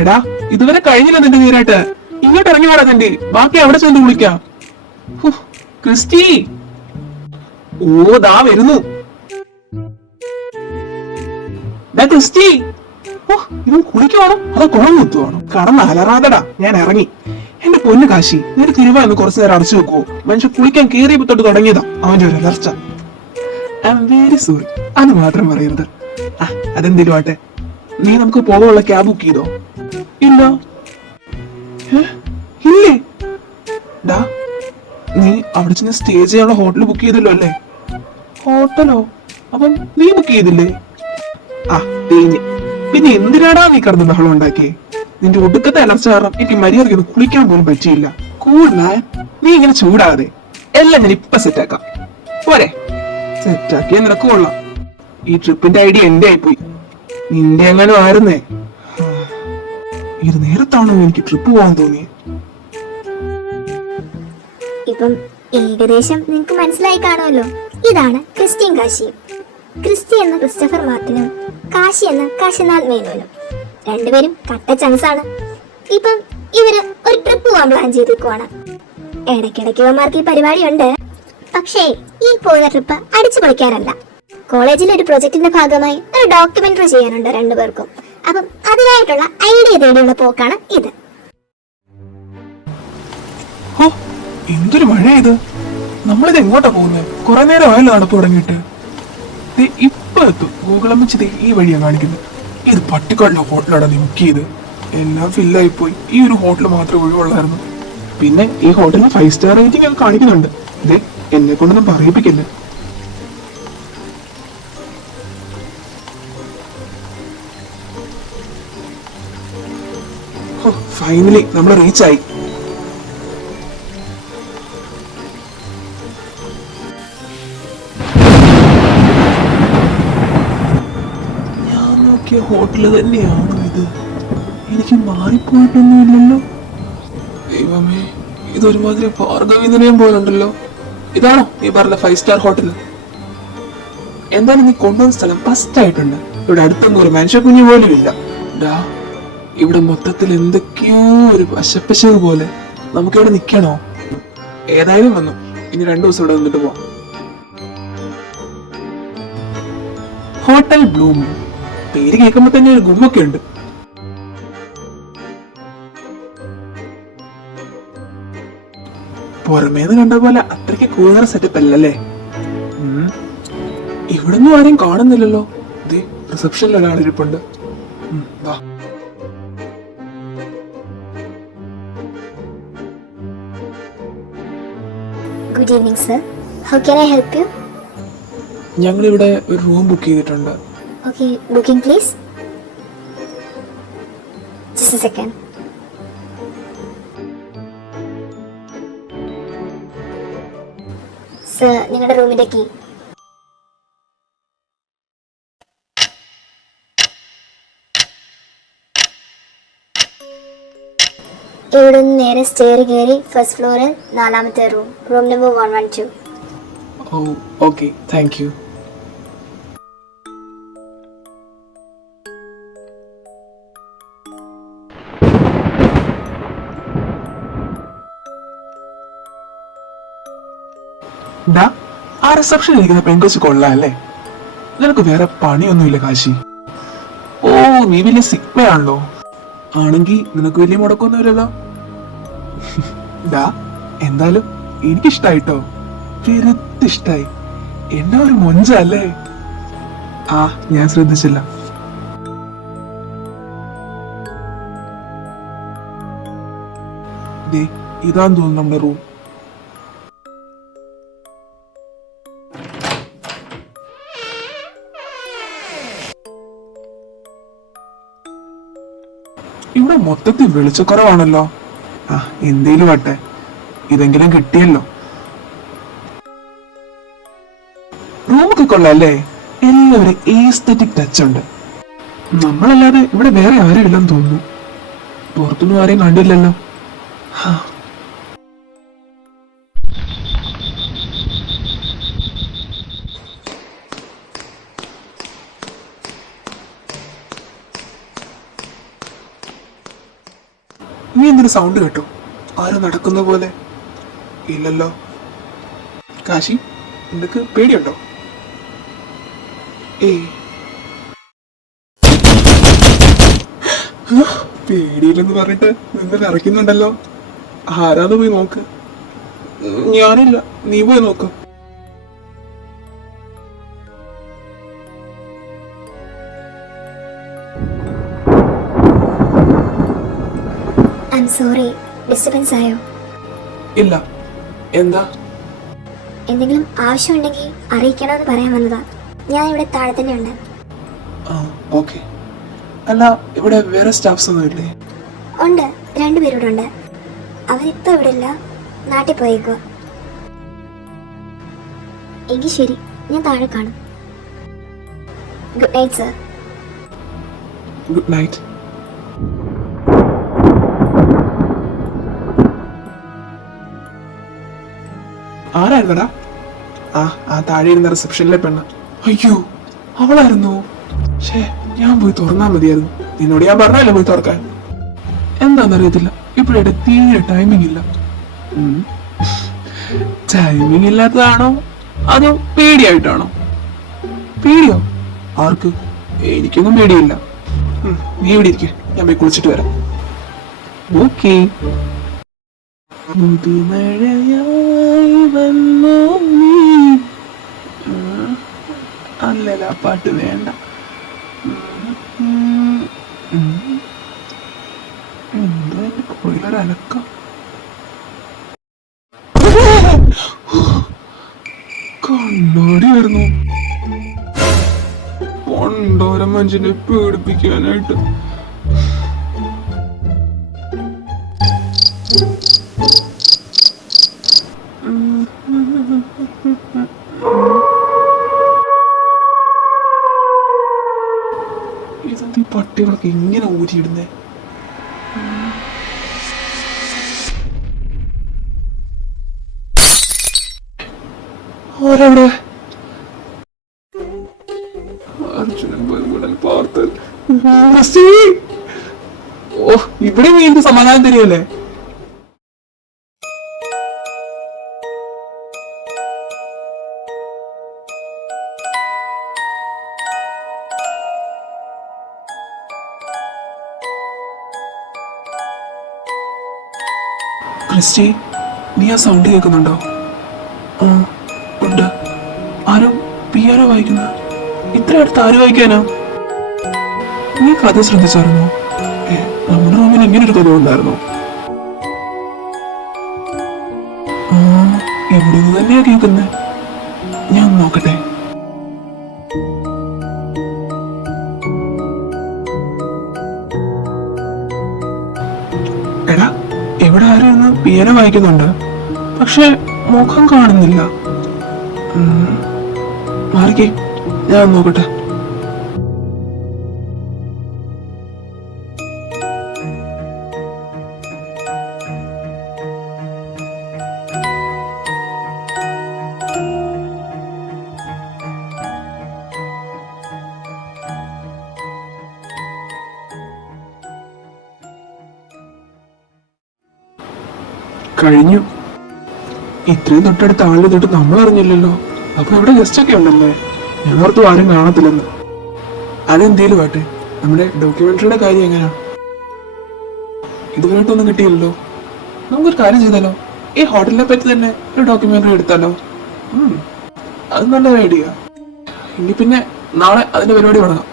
എടാ, ഇതുവരെ കഴിഞ്ഞില്ല നിന്റെ നീരായിട്ട്. ഇങ്ങോട്ട് ഇറങ്ങി വേടാ തന്റെ, ബാക്കി അവിടെ ചെന്ന് വിളിക്കാം. ക്രിസ്റ്റി, ഓ ദാ വരുന്നു. ക്രിസ്റ്റി, ഓ ഇവൻ കുളിക്കുവാണോ അതോ കുളം കുത്തുവാണോ? കടന്ന് അലറാതടാ, ഞാൻ ഇറങ്ങി. എന്റെ പൊന്നു കാശി, നീര് തിരുവ എന്ന് കുറച്ചു നേരം അടച്ചു വെക്കുവോ? മനുഷ്യൻ കുളിക്കാൻ കേറിയപ്പോ തൊട്ട് തുടങ്ങിയതാ അവന്റെ ഒരു അലർച്ച. ഐ എം വെരി സോറി, അത് മാത്രം പറയരുത്. അതെന്തിനും ആട്ടെ, നീ നമുക്ക് പോകാനുള്ള ക്യാബ് ബുക്ക് ചെയ്തോ? ഇല്ല. ഇല്ലേ? ഡാ, നീ അവിടെ ചെന്ന് സ്റ്റേ ചെയ്യാനുള്ള ഹോട്ടൽ ബുക്ക് ചെയ്തല്ലോ അല്ലേ? ഹോട്ടലോ? അപ്പം നീ ബുക്ക് ചെയ്തില്ലേ? തേഞ്ഞ്. പിന്നെ എന്തിനാടാ നീ കടന്ന് ബഹളം ഉണ്ടാക്കിയേ? നിന്റെ ഒടുക്കത്തെ അലർച്ച കാരണം എനിക്ക് മര്യാദയ്ക്ക് കുളിക്കാൻ പോലും പറ്റിയില്ല. കൂടുതലായ നീ ഇങ്ങനെ ചൂടാതെ, എല്ലാം ഞാൻ ഇപ്പൊ സെറ്റാക്കാം. പോരെ? സെറ്റാക്കിയാൽ നിനക്ക് കൊള്ളാം. ഈ ട്രിപ്പിന്റെ ഐഡിയ എന്റെ ആയിപ്പോയി. നിന്റെ എങ്ങനെ ആയിരുന്നേ? ഇത് നേരത്താണോ എനിക്ക് ട്രിപ്പ് പോകാൻ തോന്നിയേ? ഇപ്പം ഏകദേശം നിനക്ക് മനസ്സിലായി കാണുമല്ലോ. ഇതാണ് ക്രിസ്ത്യൻ കാശിയും. ക്രിസ്റ്റി എന്ന ക്രിസ്റ്റഫർ മാർട്ടിനും കാശി എന്ന കാശിനാഥ് മേനോനും രണ്ടുപേരും കട്ട ചാൻസാണ്. ഇപ്പം ഇവര് ഒരു ട്രിപ്പ് പോകാൻ പ്ലാൻ ചെയ്തിരിക്കുവാണ്. ഇടയ്ക്കിടയ്ക്ക് ഇവന്മാർക്ക് ഈ പരിപാടിയുണ്ട്. പക്ഷേ ഈ പോകുന്ന ട്രിപ്പ് അടിച്ചു പൊളിക്കാനല്ല. കോളേജിലെ ഒരു പ്രൊജക്ടിന്റെ ഭാഗമായി ഒരു ഡോക്യുമെന്ററി ചെയ്യാനുണ്ട് രണ്ടുപേർക്കും. അപ്പം അതിനായിട്ടുള്ള ഐഡിയ തേടിയുള്ള പോക്കാണ് ഇത്. എന്തൊരു മഴയത്! നമ്മളിത് എങ്ങോട്ടാ പോകുന്നത്? കുറെ നേരം ആയല്ലോ നടപ്പ് തുടങ്ങിയിട്ട്. ഇപ്പൊ എത്തും. ഗൂഗിൾ അമ്മച്ചത് ഈ വഴിയാ കാണിക്കുന്നത്. ഇത് പട്ടിക്കാടിലെ ഹോട്ടലാണ് നീ ബുക്ക് ചെയ്ത്. എല്ലാം ഫില്ലായി പോയി. ഈ ഒരു ഹോട്ടൽ മാത്രമേ ഒഴിവുള്ളായിരുന്നു. പിന്നെ ഈ ഹോട്ടലിന് 5 സ്റ്റാർ റേറ്റിംഗ് ഒക്കെ കാണിക്കുന്നുണ്ട്. ഇത് എന്നെ കൊണ്ടൊന്നും പറയിപ്പിക്കല്ലേ. ഫൈനലി നമ്മൾ റീച്ചായി. ഞാൻ നോക്കിയ ഹോട്ടല് തന്നെയാണോ ഇത്? എനിക്ക് മാറിപ്പോയിട്ടൊന്നുമില്ലല്ലോ. ദൈവമേ, ഇതൊരുമാതിരി ഭാർഗവി നിലയം പോലുണ്ടല്ലോ. ഇതാണോ നീ പറഞ്ഞ 5 സ്റ്റാർ ഹോട്ടൽ? എന്തായാലും നീ കൊണ്ടുവന്ന സ്ഥലം ഫസ്റ്റ് ആയിട്ടുണ്ട്. ഇവിടെ അടുത്തൊന്നും ഒരു മനുഷ്യ കുഞ്ഞു പോലും ഇല്ല. ഇവിടെ മൊത്തത്തിൽ എന്തൊക്കെയോ ഒരു വശപ്പശവ് പോലെ. നമുക്കിവിടെ നിൽക്കണോ? ഏതായാലും വന്നു. ഇനി 2 ദിവസം ഇവിടെ വന്നിട്ട് പോവാം. Hotel Bloom. പേര് കേൾക്കുമ്പോ തന്നെ ഒരു ഗുമ്മൊക്കെ ഉണ്ട്. പുറമേന്ന് കണ്ട പോലെ അത്രയ്ക്ക് കൂതറ സെറ്റപ്പ് അല്ലല്ലേ? ഇവിടൊന്നും ആരെയും കാണുന്നില്ലല്ലോ. റിസപ്ഷനിൽ ഒരാളിരിപ്പുണ്ട്. വാ. Good evening sir. How can I help you? ഞങ്ങളിവിടെ ഒരു റൂം ബുക്ക് ചെയ്തിട്ടുണ്ട്. Okay, booking please. Just A second. Sir, നിങ്ങളുടെ റൂമിന്റെ കീ. ഇവിടെ നിന്ന് നേരെ സ്റ്റെയർ കയറി ഫസ്റ്റ് ഫ്ലോറിൽ 4ാമത്തെ room number 112. Okay, thank you. ആ റിസപ്ഷനിൽ ഇരിക്കുന്ന പെൺകൊച്ച് കൊള്ളാം അല്ലേ? നിനക്ക് വേറെ പണിയൊന്നുമില്ല കാശി. ഓ, നീ വലിയ സിഗ്മയാണല്ലോ. ആണെങ്കി നിനക്ക് വലിയ മുടക്കൊന്നുമില്ലല്ലോ. എന്തായാലും എനിക്കിഷ്ടായിട്ടോ. പെരുത്തിഷ്ടായി. എന്നാ ഒരു മൊഞ്ച അല്ലേ? ഞാൻ ശ്രദ്ധിച്ചില്ല. ഇതാന്ന് തോന്നുന്നു നമ്മുടെ റൂം. ഇവിടെ മൊത്തത്തിൽ വെളിച്ചക്കുറവാണല്ലോ. എന്തേലും ആട്ടെ, ഇതെങ്കിലും കിട്ടിയല്ലോ. റൂമൊക്കെ കൊള്ളാല്ലേ? എല്ലാവരും ഏസ്തറ്റിക് ടച്ച് ഉണ്ട്. നമ്മളല്ലാതെ ഇവിടെ വേറെ ആരും ഇല്ലെന്ന് തോന്നുന്നു. പുറത്തൊന്നും ആരെയും കണ്ടില്ലല്ലോ. ഹാ. നീ എന്തൊരു സൗണ്ട് കേട്ടോ? ആരും നടക്കുന്ന പോലെ. ഇല്ലല്ലോ. കാശി, നിനക്ക് പേടിയുണ്ടോ? ഏയ്, പേടിയില്ലെന്ന് പറഞ്ഞിട്ട് നിന്ന് വിറയ്ക്കുന്നുണ്ടല്ലോ. ആരാന്ന് പോയി നോക്ക്. ഞാനില്ല, നീ പോയി നോക്ക്. ഐ എം സോറി, ഡിസ്റ്റർബൻസ് ആയോ? ഇല്ല. എന്താ? എന്തെങ്കിലും ആവശ്യമുണ്ടെങ്കിൽ അറിയിക്കണമെന്ന് പറയാൻ വന്നതാ. ഞാൻ ഇവിടെ താഴെ തന്നെ ഉണ്ട്. ആ, ഓക്കെ. അല്ല, ഇവിടെ വേറെ സ്റ്റാഫ്സ് ഒന്നും ഇല്ലേ? ഉണ്ട്, രണ്ടുപേരൂടെ ഉണ്ട്. അവരിപ്പോ ഇവിടെ ഇല്ല, നാട്ടിൽ പോയേക്കുക. എങ്കിൽ ശരി, ഞാൻ താഴെ കാണും. Good night sir. Good night. ആരായിരുന്നടാ? ആ താഴെ ഇരുന്ന റിസപ്ഷനിലെ പെണ്ണ്. അയ്യോ, അവളായിരുന്നു. ഷേ, ഞാൻ പോയി തുറന്നാ മതിയായിരുന്നു. നിന്നോട് ഞാൻ പറഞ്ഞല്ലോ പോയി തുറക്കാൻ. എന്താന്നറിയത്തില്ല, ഇപ്പോഴത്തെ തീരെ ടൈമിംഗ് ഇല്ല. ടൈമിംഗ് ഇല്ലാത്തതാണോ അതോ പേടിയായിട്ടാണോ? പേടിയോ? ആർക്ക്? എനിക്കൊന്നും പേടിയില്ല. നീ ഇവിടെ ഇരിക്കെ, ഞാൻ പോയി കുളിച്ചിട്ട് വരാം. ഓക്കേ. പുതുമഴയായി വന്നു നീ. അല്ലല്ല, പാട്ട് വേണ്ട. എന്തോ എന്റെ കോയിലൊരലക്ക. കണ്ണാടി വരുന്നു. പണ്ടോരം മനുഷ്യനെ പേടിപ്പിക്കാനായിട്ട്. ഇതെന്ത് ഈ പട്ടികളൊക്കെ ഇങ്ങനെ ഊരിയിടുന്നേ? ആരവിടെ? അർജുനൻ പാർത്തൻ. ഓ, ഇവിടെ നീ എന്ത് സമാധാനം തരുമല്ലേ? ക്രിസ്റ്റി, നീ ആ സൗണ്ട് കേൾക്കുന്നുണ്ടോ? ആ, ഉണ്ട്. ആരോ പിയാനോ വായിക്കുന്ന. ഇത്ര അടുത്ത് ആര് വായിക്കാനോ? നീ കഥ ശ്രദ്ധിച്ചായിരുന്നോ? നമ്മുടെ റൂമിൽ ഇങ്ങനെ ഒരു കഥ ഉണ്ടായിരുന്നോ? ആ, എവിടെ നിന്ന് തന്നെയാ കേൾക്കുന്നേ? ഞാൻ നോക്കട്ടെ. എടാ, എവിടെ ആരും പിയാനോ വായിക്കുന്നുണ്ട്, പക്ഷെ മുഖം കാണുന്നില്ല. മാറിക്കേ, ഞാൻ നോക്കട്ടെ. കഴിഞ്ഞു. ഇത്രയും തൊട്ടടുത്ത ആളിനെ തൊട്ട് നമ്മൾ അറിഞ്ഞില്ലല്ലോ. അപ്പൊ ഇവിടെ ഗസ്റ്റ് ഒക്കെ ഉണ്ടല്ലേ? ഞാൻ ഓർത്തു ആരും കാണത്തില്ലെന്ന്. അതെന്തേലും ആട്ടെ, നമ്മുടെ ഡോക്യുമെന്ററിയുടെ കാര്യം എങ്ങനെയാ? ഇതുവരെയായിട്ടൊന്നും കിട്ടിയില്ലല്ലോ. നമുക്കൊരു കാര്യം ചെയ്താലോ? ഈ ഹോട്ടലിനെ പറ്റി തന്നെ ഒരു ഡോക്യുമെന്ററി എടുത്താലോ? അത് നല്ലൊരു ഐഡിയ. ഇനി പിന്നെ നാളെ അതിന്റെ പരിപാടി തുടങ്ങാം.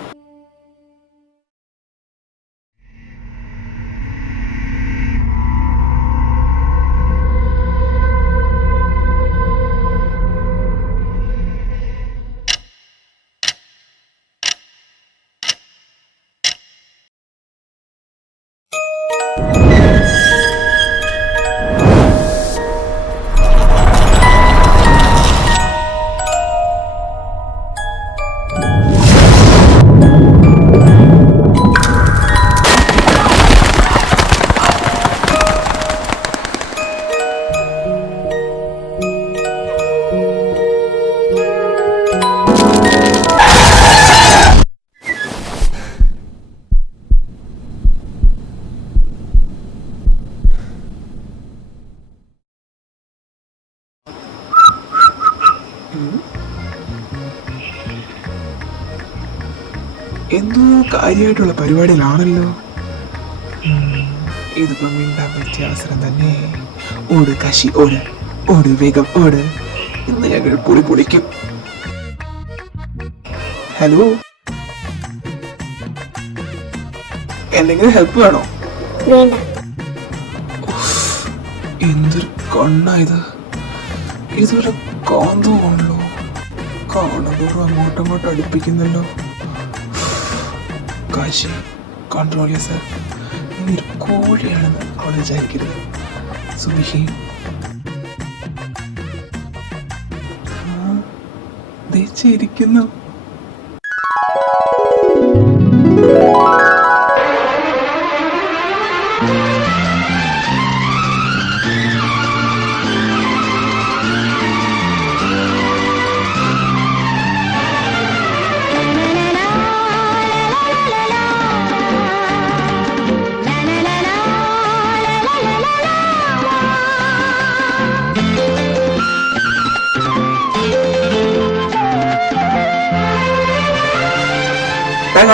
എന്തോ കാര്യമായിട്ടുള്ള പരിപാടിയിലാണല്ലോ. ഇതിപ്പോ മിണ്ടാൻ പറ്റിയ അവസരം തന്നെ. ഓട് കാശി ഓട്, ഓട് വേഗം ഓട്, ഇന്ന് ഞങ്ങൾ പൊടി പൊടിക്കും. ഹലോ, എന്തെങ്കിലും ഹെൽപ്പ് വേണോ? വേണ്ട. എന്തൊരു കണ്ണായത്, ഇതൊരു കാന്തമാണല്ലോ. കാണുന്നതോറും അങ്ങോട്ടങ്ങോട്ട് അടുപ്പിക്കുന്നല്ലോ. കാശി കൺട്രോൾ യുവർ, നീ ഒരു കോഴിയാണെന്ന് അവൾ വിചാരിക്കരുത്. സുബിഹി ചിരിക്കുന്നു.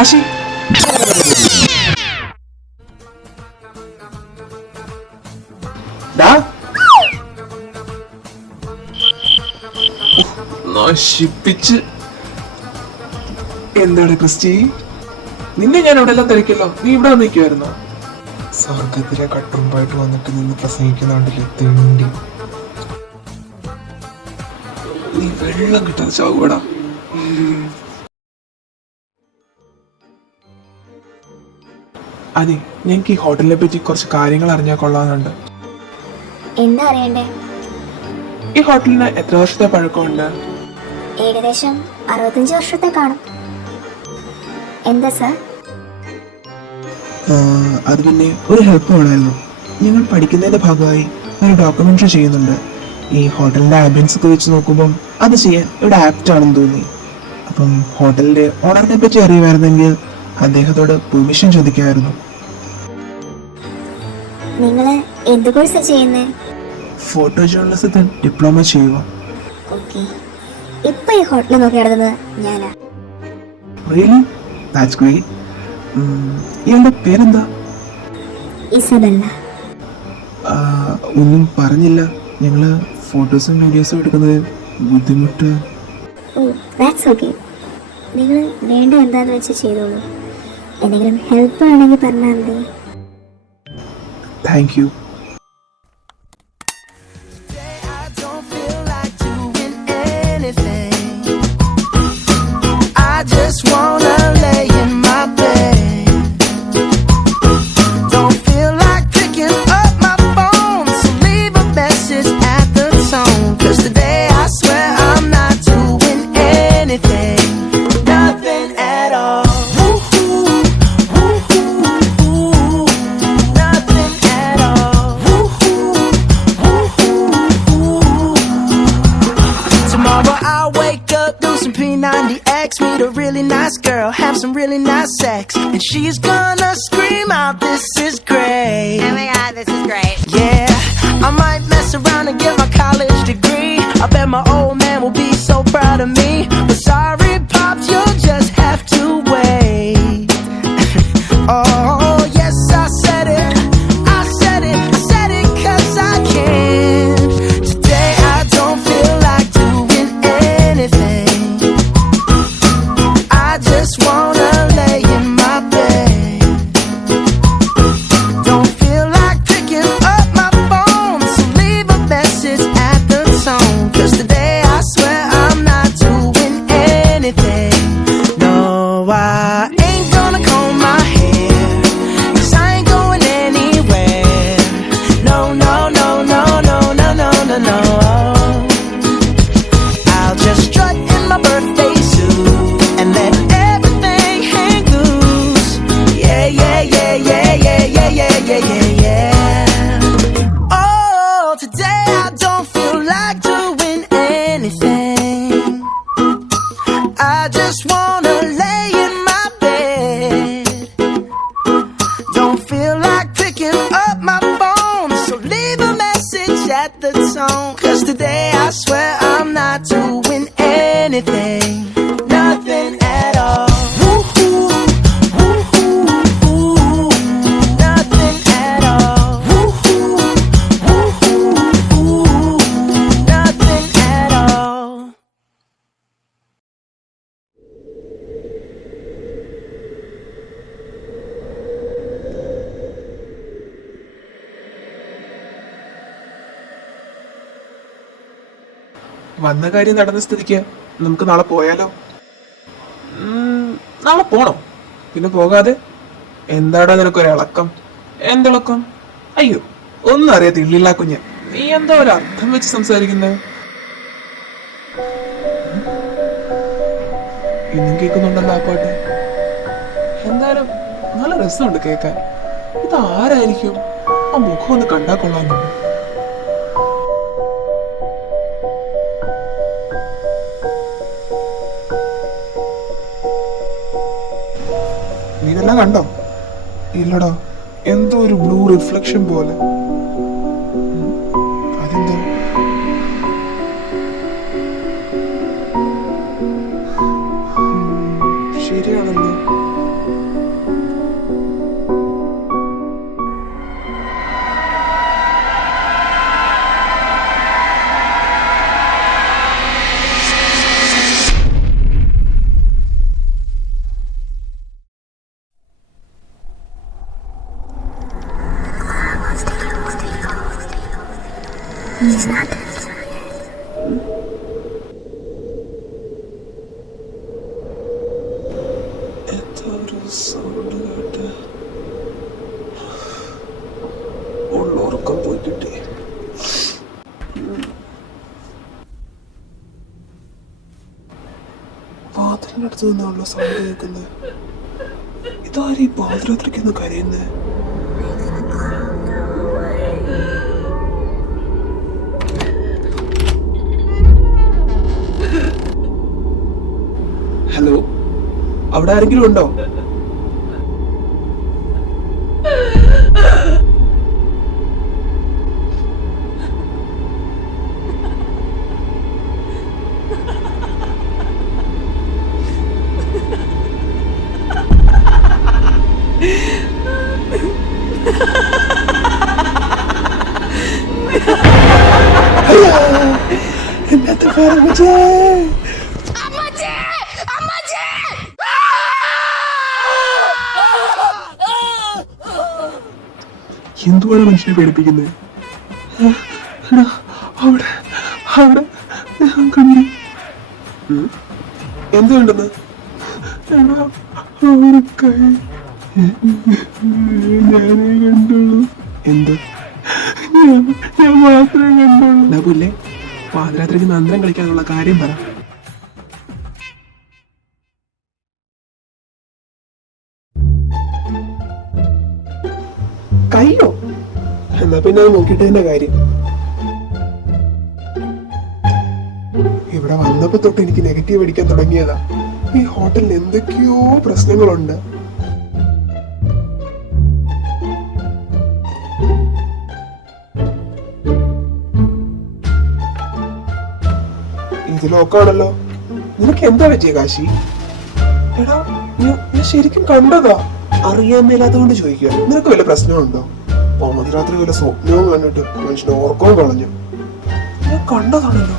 കാശി, നശിപ്പിച്ച്. എന്താണ് ക്രിസ്റ്റി, നിന്നെ ഞാൻ ഇവിടെ എല്ലാം തിരക്കല്ലോ, നീ ഇവിടെ നിൽക്കുമായിരുന്നോ? സ്വർഗത്തിലെ കട്ടുമ്പായിട്ട് വന്നിട്ട് നിന്ന് പ്രസംഗിക്കുന്നുണ്ടല്ലേ തിണ്ടി. നീ വെള്ളം കിട്ടാതെ ചാവൂടാ. അതെ, ഞങ്ങൾക്ക് ഈ ഹോട്ടലിനെ പറ്റി കുറച്ച് കാര്യങ്ങൾ അറിഞ്ഞാൽ കൊള്ളാമെന്നുണ്ട്. എന്താ അറിയണ്ടേ? ഈ ഹോട്ടലിന് എത്ര വർഷത്തെ പഴക്കമുണ്ട്? ഏകദേശം 65 വർഷത്തെ കാണും. എന്താ സാർ? അത് പിന്നെ ഒരു ഹെൽപ്പ് വേണമായിരുന്നു. ഞങ്ങൾ പഠിക്കുന്നതിന്റെ ഭാഗമായി ഒരു ഡോക്യുമെന്ററി ചെയ്യുന്നുണ്ട്. ഈ ഹോട്ടലിന്റെ ആംബിയൻസ് ഒക്കെ വെച്ച് നോക്കുമ്പോൾ അത് ചെയ്യാൻ ഇവിടെ ആപ്റ്റ് ആണെന്ന് തോന്നി. അപ്പം ഹോട്ടലിന്റെ ഓണറിനെ പറ്റി അറിയുമായിരുന്നെങ്കിൽ അദ്ദേഹത്തോട് പെർമിഷൻ ചോദിക്കാമായിരുന്നു. നിങ്ങള് എന്ത് കോഴ്സാ ചെയ്യുന്നേ? ഫോട്ടോ ജേർണലിസത്തിൽ ഡിപ്ലോമ ചെയ്യുക. ഓക്കെ. ഇപ്പൊ ഈ ഹോട്ടൽ നോക്കി നടത്തുന്നത് ഞാനാ. റിയലി? That's great. ഇയാളുടെ പേരെന്താ? ഇസബെല്ല. ഒന്നും പറഞ്ഞില്ല. ഞങ്ങള് ഫോട്ടോസും വീഡിയോസും എടുക്കുന്നത് ബുദ്ധിമുട്ട്. ഓ, ദാറ്റ്സ് ഓക്കെ. നിങ്ങൾ വേണ്ട എന്താന്ന് വെച്ച് ചെയ്തോളൂ. എന്തെങ്കിലും ഹെൽപ്പ് വേണമെങ്കിൽ പറഞ്ഞാൽ മതി. Thank you. Meet a really nice girl, have some really nice sex, and she's gonna scream out, "This is great!" Oh my god, this is great. Yeah, I might mess around and get my college degree. I bet my old man will be so proud of me. But sorry, Pops, you'll just have to wait. Oh, yes, I said it, I said it, I said it 'cause I can. Today I don't feel like doing anything. I just wanna lay in my bed. Don't feel like picking up my phone, so leave a message at the tone. 'Cause today I swear I'm not doing anything. No, I ain't gonna comb my hair, 'cause I ain't going anywhere. No, no, no, no, no, no, no, no, no. I'll just strut in my birthday suit and let everything hang loose. Yeah, yeah, yeah, yeah, yeah, yeah, yeah, yeah, yeah, yeah. Oh, today I don't feel like doing anything. I just wanna lay in my bed. Don't feel like picking up my phone, so leave a message at the tone. 'Cause today I swear I'm not doing anything. Nothing at all. Woo-hoo. വന്ന കാര്യം നടന്ന സ്ഥിതിക്ക് നമുക്ക് നാളെ പോയാലോ? നാളെ പോണോ? പിന്നെ പോകാതെ എന്താടാ നിനക്കൊരു ഇളക്കം? എന്തിളക്കം? അയ്യോ, ഒന്നും അറിയത്തില്ല കുഞ്ഞ്. നീ എന്താ ഒരു അർത്ഥം വെച്ച് സംസാരിക്കുന്നത്? ഇന്നും കേൾക്കുന്നുണ്ടല്ലോ ആ പാട്ട്. എന്തായാലും നല്ല രസമുണ്ട് കേൾക്കാൻ. ഇത് ആരായിരിക്കും? ആ മുഖം ഒന്ന് കണ്ടാ കൊള്ളാമെന്നുണ്ട്. നീ ഇതെല്ലാം കണ്ടോ? ഇല്ലടാ, എന്തോ ഒരു ബ്ലൂ റിഫ്ലക്ഷൻ പോലെ. അതെന്താ? ശരിയാണല്ലോ. സൗണ്ട് കേട്ട് ഉള്ളോർക്കം പോയി കിട്ടി. വാതിലിന്റെ അടുത്ത് നിന്നുള്ള സൗണ്ട് കേൾക്കുന്നത്. ഇതാരീ പാതിരാത്രിക്കൊന്ന് കരയുന്നേ? ഹലോ, അവിടെ ആരെങ്കിലും ഉണ്ടോ? എന്നത്തെ പേരമ്മച്ചേ, എന്തുവാണ് മനുഷ്യനെ പേടിപ്പിക്കുന്നത്? അവിടെ അവിടെ ഞാൻ കണ്ടു. എന്തുണ്ടെന്ന്? അവിടെ കൈ ഞാനേ കണ്ടുള്ളൂ. എന്ത്? ഞാൻ മാത്രമേ കണ്ടുള്ളൂ. ഡബുല്ലേ, പാതിരാത്രിക്ക് മന്ത്രം കളിക്കാനുള്ള കാര്യം പറ. കയ്യോ? എന്നാ പിന്നെ അത് നോക്കിയിട്ട് തന്നെ കാര്യം. ഇവിടെ വന്നപ്പോ തൊട്ട് എനിക്ക് നെഗറ്റീവ് അടിക്കാൻ തുടങ്ങിയതാ. ഈ ഹോട്ടലിൽ എന്തൊക്കെയോ പ്രശ്നങ്ങളുണ്ട്. ഇത് ലോക്കാണല്ലോ. നിനക്ക് എന്താ പറ്റിയ കാശി? എടാ, ഞാൻ ശരിക്കും കണ്ടതാ. അറിയാൻ മേലാത്തതുകൊണ്ട് ചോദിക്കുക. നിനക്ക് വല്ല പ്രശ്നമുണ്ടോ? പാതിരാത്രി വല്ല സ്വപ്നവും കണ്ടിട്ട് മനുഷ്യനെ ഓർക്കവും കളഞ്ഞു. ഞാൻ കണ്ടതാണല്ലോ.